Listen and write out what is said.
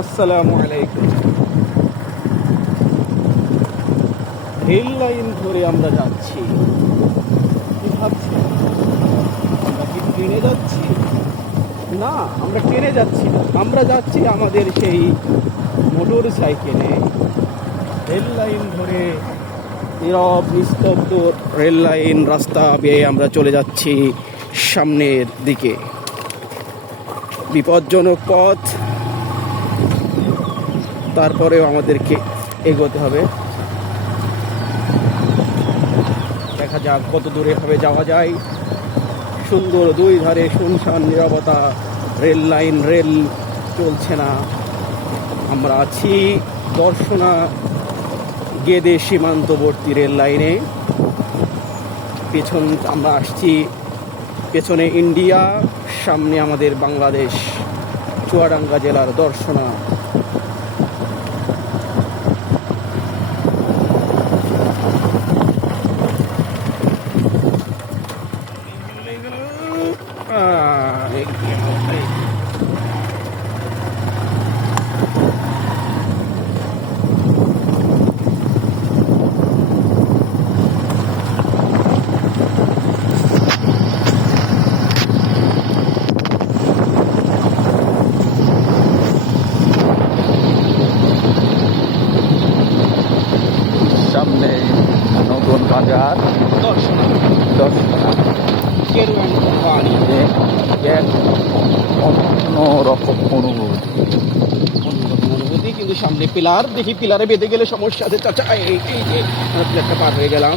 আসসালামু আলাইকুম। Rail line ধরে আমরা যাচ্ছি। কি ভাবছি আমরা কি ট্রেনে যাচ্ছি? না, আমরা ট্রেনে যাচ্ছি না। আমরা যাচ্ছি আমাদের সেই মোটর সাইকেলে। রেল লাইন ধরে নীরব, নিস্তব্ধ রেল লাইন রাস্তা বেয়ে আমরা চলে যাচ্ছি সামনের দিকে। বিপজ্জনক পথ তারপরেও আমাদেরকে এগোতে হবে। দেখা যাক কত দূরে ভাবে যাওয়া যায়। সুন্দর দুই ধারে শুনশান নিরবতা, রেল লাইন, রেল চলছে না। আমরা আছি দর্শনা গেদে সীমান্তবর্তী রেল লাইনে। পেছন আমরা আসছি পেছনে ইন্ডিয়া, সামনে আমাদের বাংলাদেশ। চুয়াডাঙ্গা জেলার দর্শনা। আহ, এই যে আমাদের সামনে নতুন বাজার দর্শনা দর্শনা কেরুয়ান কোম্পানি এক অন্য রকম অনুভূতি কিন্তু সামনে পিলার দেখি পিলারে বেঁধে গেলে সমস্যা আছে চাচা এই যে পার হয়ে গেলাম